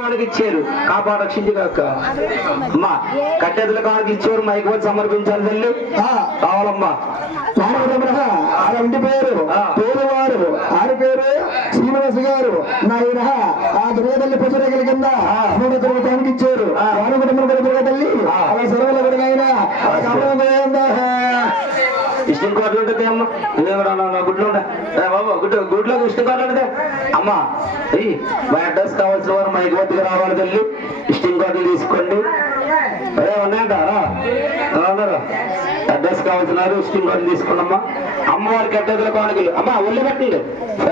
వాళ్ళకి ఇచ్చారు. కాపాడు రక్షించి కాక అమ్మా కట్టెదుల కాడికి ఇచ్చారు మైకోటి సమర్పించాలి తల్లి. కావాలమ్మా. ఆయన ఇంటి పేరు. పేరువారు ఆయన పేరు శ్రీనివాస గారు నాయన ఆ దుర్గతల్లి పుస్తకాల కింద మూడు తిరుగుతానికి ఇచ్చారు. వారి కుటుంబం ఆ. అలా సెలవులు కూడా నాయన ఆ కోట్లు ఉంటుంది అమ్మ? నేను గుడ్లు బాబు గుడ్డు గుడ్లో ఇష్టం కోట్లు ఉంటుంది. అమ్మా ఈ మా అడ్రస్ కావాల్సిన వారు మా ఎగువతికి రావాలి తల్లి. ఇష్టం కోట్లు తీసుకోండి. అరే ఉన్నాయంట రా. అడ్రస్ కావాల్సిన వారు ఇష్టం కోట్లు తీసుకోండమ్మా అమ్మవారికి అడ్డదుల కానుకలు. అమ్మా ఒళ్ళు పెట్టండి.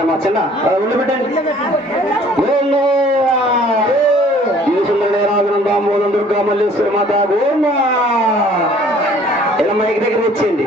మా చిన్న ఆ, ఒళ్ళు పెట్టండి. ఈశ్వరుడే దామోదం దుర్గా మల్లేశ్వరి మాత ఓమ్మా ఇలా మైక్ దగ్గర తెచ్చేయండి.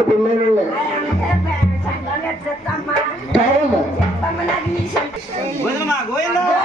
Bapak Goyal mga